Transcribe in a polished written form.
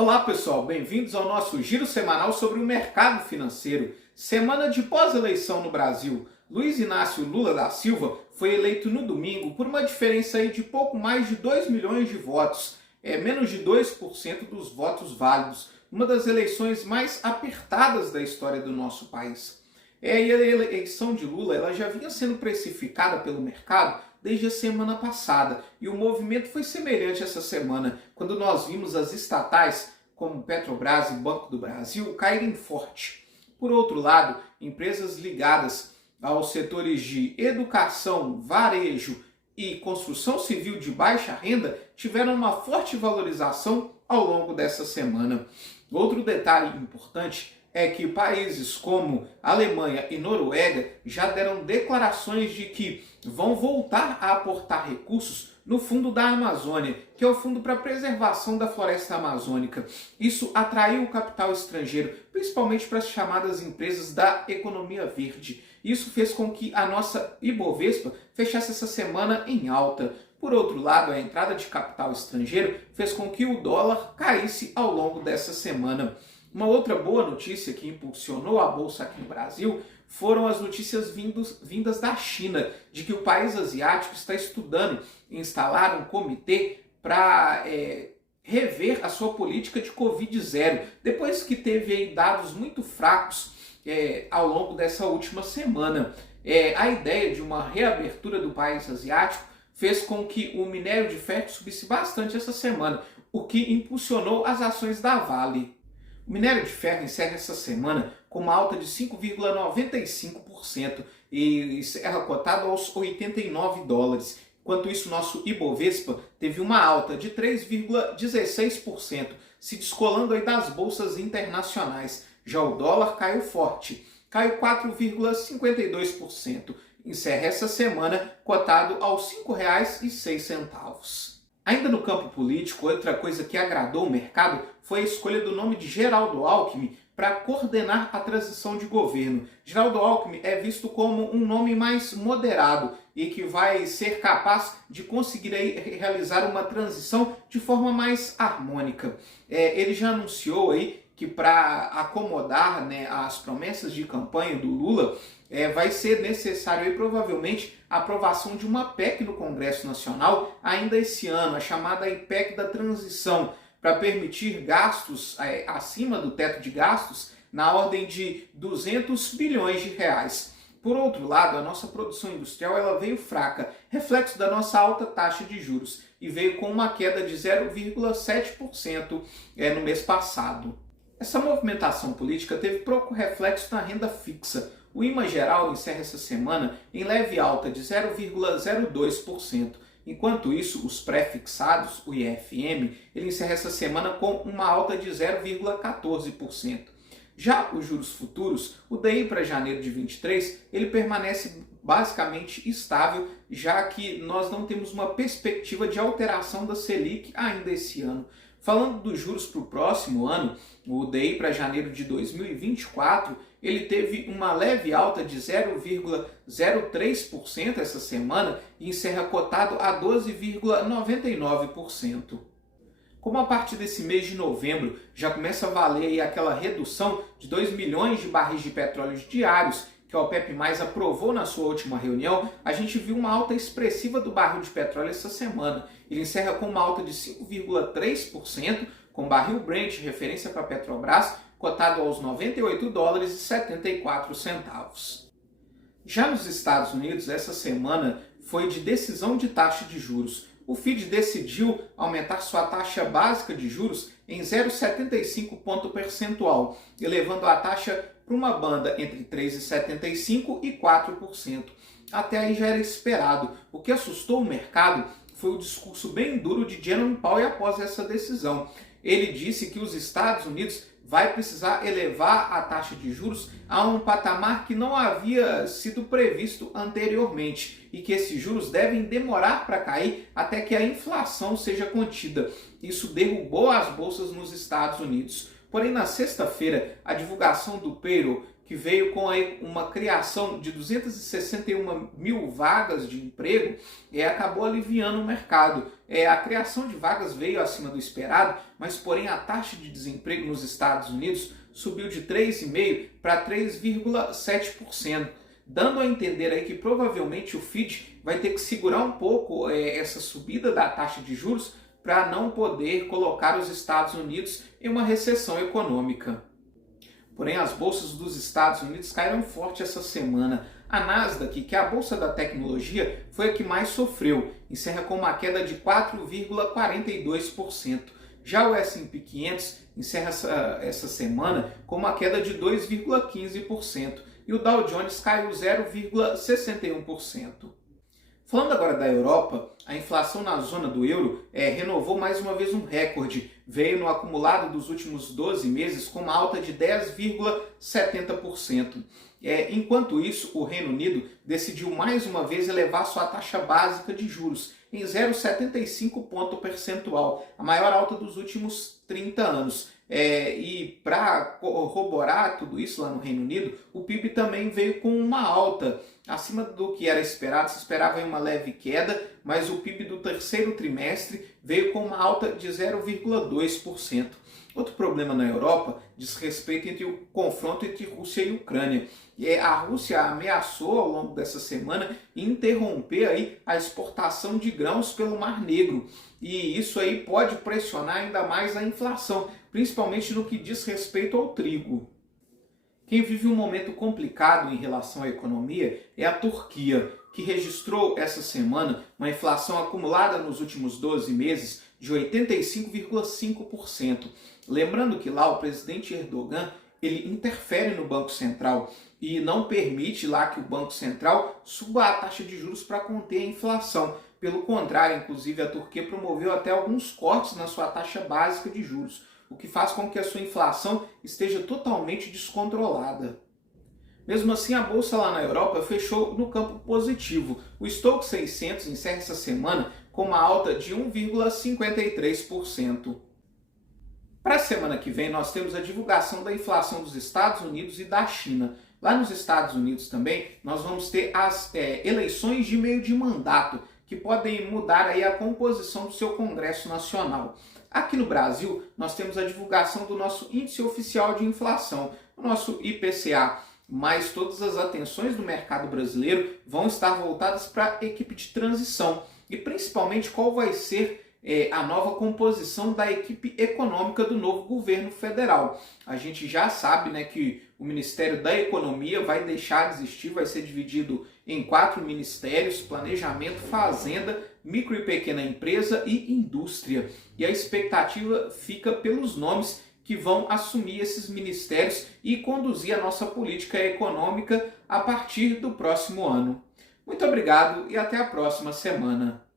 Olá pessoal, bem-vindos ao nosso giro semanal sobre o mercado financeiro. Semana de pós-eleição no Brasil. Luiz Inácio Lula da Silva foi eleito no domingo por uma diferença aí de pouco mais de 2 milhões de votos, menos de 2% dos votos válidos, uma das eleições mais apertadas da história do nosso país. E a eleição de Lula ela já vinha sendo precificada pelo mercado desde a semana passada, e o movimento foi semelhante essa semana, quando nós vimos as estatais, como Petrobras e Banco do Brasil, caírem forte. Por outro lado, empresas ligadas aos setores de educação, varejo e construção civil de baixa renda tiveram uma forte valorização ao longo dessa semana. Outro detalhe importante é que países como Alemanha e Noruega já deram declarações de que vão voltar a aportar recursos no Fundo da Amazônia, que é o fundo para a preservação da floresta amazônica. Isso atraiu o capital estrangeiro, principalmente para as chamadas empresas da economia verde. Isso fez com que a nossa Ibovespa fechasse essa semana em alta. Por outro lado, a entrada de capital estrangeiro fez com que o dólar caísse ao longo dessa semana. Uma outra boa notícia que impulsionou a bolsa aqui no Brasil foram as notícias vindas da China, de que o país asiático está estudando instalar um comitê para rever a sua política de Covid-0, depois que teve aí dados muito fracos ao longo dessa última semana. A ideia de uma reabertura do país asiático fez com que o minério de ferro subisse bastante essa semana, o que impulsionou as ações da Vale. O minério de ferro encerra essa semana com uma alta de 5,95% e encerra cotado aos 89 dólares. Enquanto isso, nosso Ibovespa teve uma alta de 3,16%, se descolando aí das bolsas internacionais. Já o dólar caiu forte, caiu 4,52%. Encerra essa semana cotado aos R$ 5,06. Ainda no campo político, outra coisa que agradou o mercado foi a escolha do nome de Geraldo Alckmin para coordenar a transição de governo. Geraldo Alckmin é visto como um nome mais moderado e que vai ser capaz de conseguir aí realizar uma transição de forma mais harmônica. Ele já anunciou aí que para acomodar, as promessas de campanha do Lula, vai ser necessário aí, provavelmente a aprovação de uma PEC no Congresso Nacional ainda esse ano, a chamada aí PEC da transição, para permitir gastos acima do teto de gastos na ordem de 200 bilhões de reais. Por outro lado, a nossa produção industrial ela veio fraca, reflexo da nossa alta taxa de juros, e veio com uma queda de 0,7% no mês passado. Essa movimentação política teve pouco reflexo na renda fixa. O IMA geral encerra essa semana em leve alta de 0,02%. Enquanto isso, os pré-fixados, o IFM, ele encerra essa semana com uma alta de 0,14%. Já os juros futuros, o DI para janeiro de 23, ele permanece basicamente estável, já que nós não temos uma perspectiva de alteração da Selic ainda esse ano. Falando dos juros para o próximo ano, o DI para janeiro de 2024, ele teve uma leve alta de 0,03% essa semana e encerra cotado a 12,99%. Como a partir desse mês de novembro já começa a valer aí aquela redução de 2 milhões de barris de petróleo diários que a OPEP+ aprovou na sua última reunião, a gente viu uma alta expressiva do barril de petróleo essa semana. Ele encerra com uma alta de 5,3%, com o barril Brent, referência para a Petrobras, cotado aos 98 dólares e 74 centavos. Já nos Estados Unidos, essa semana foi de decisão de taxa de juros. O FED decidiu aumentar sua taxa básica de juros em 0,75 ponto percentual, elevando a taxa para uma banda entre 3,75% e 4%. Até aí já era esperado. O que assustou o mercado foi o discurso bem duro de Jerome Powell após essa decisão. Ele disse que os Estados Unidos vai precisar elevar a taxa de juros a um patamar que não havia sido previsto anteriormente e que esses juros devem demorar para cair até que a inflação seja contida. Isso derrubou as bolsas nos Estados Unidos. Porém, na sexta-feira, a divulgação do payroll, que veio com uma criação de 261 mil vagas de emprego, acabou aliviando o mercado. A criação de vagas veio acima do esperado, mas porém a taxa de desemprego nos Estados Unidos subiu de 3,5% para 3,7%, dando a entender aí que provavelmente o Fed vai ter que segurar um pouco essa subida da taxa de juros para não poder colocar os Estados Unidos em uma recessão econômica. Porém, as bolsas dos Estados Unidos caíram forte essa semana. A Nasdaq, que é a bolsa da tecnologia, foi a que mais sofreu, encerra com uma queda de 4,42%. Já o S&P 500 encerra essa semana com uma queda de 2,15% e o Dow Jones caiu 0,61%. Falando agora da Europa, a inflação na zona do euro renovou mais uma vez um recorde. Veio no acumulado dos últimos 12 meses com uma alta de 10,70%. Enquanto isso, o Reino Unido decidiu mais uma vez elevar sua taxa básica de juros em 0,75 ponto percentual, a maior alta dos últimos 30 anos. E para corroborar tudo isso lá no Reino Unido, o PIB também veio com uma alta acima do que era esperado. Se esperava uma leve queda, mas o PIB do terceiro trimestre veio com uma alta de 0,2%. Outro problema na Europa diz respeito entre o confronto entre Rússia e Ucrânia. A Rússia ameaçou ao longo dessa semana interromper aí a exportação de grãos pelo Mar Negro. E isso aí pode pressionar ainda mais a inflação, principalmente no que diz respeito ao trigo. Quem vive um momento complicado em relação à economia é a Turquia, que registrou essa semana uma inflação acumulada nos últimos 12 meses de 85,5%. Lembrando que lá o presidente Erdogan ele interfere no Banco Central e não permite lá que o Banco Central suba a taxa de juros para conter a inflação. Pelo contrário, inclusive, a Turquia promoveu até alguns cortes na sua taxa básica de juros, o que faz com que a sua inflação esteja totalmente descontrolada. Mesmo assim, a bolsa lá na Europa fechou no campo positivo. O Stoxx 600 encerra essa semana com uma alta de 1,53%. Para a semana que vem, nós temos a divulgação da inflação dos Estados Unidos e da China. Lá nos Estados Unidos também, nós vamos ter as eleições de meio de mandato, que podem mudar aí a composição do seu Congresso Nacional. Aqui no Brasil, nós temos a divulgação do nosso Índice Oficial de Inflação, o nosso IPCA, mas todas as atenções do mercado brasileiro vão estar voltadas para a equipe de transição e principalmente qual vai ser a nova composição da equipe econômica do novo governo federal. A gente já sabe, né, que o Ministério da Economia vai deixar de existir, vai ser dividido em 4 ministérios: Planejamento, Fazenda, Micro e Pequena Empresa e Indústria. E a expectativa fica pelos nomes que vão assumir esses ministérios e conduzir a nossa política econômica a partir do próximo ano. Muito obrigado e até a próxima semana.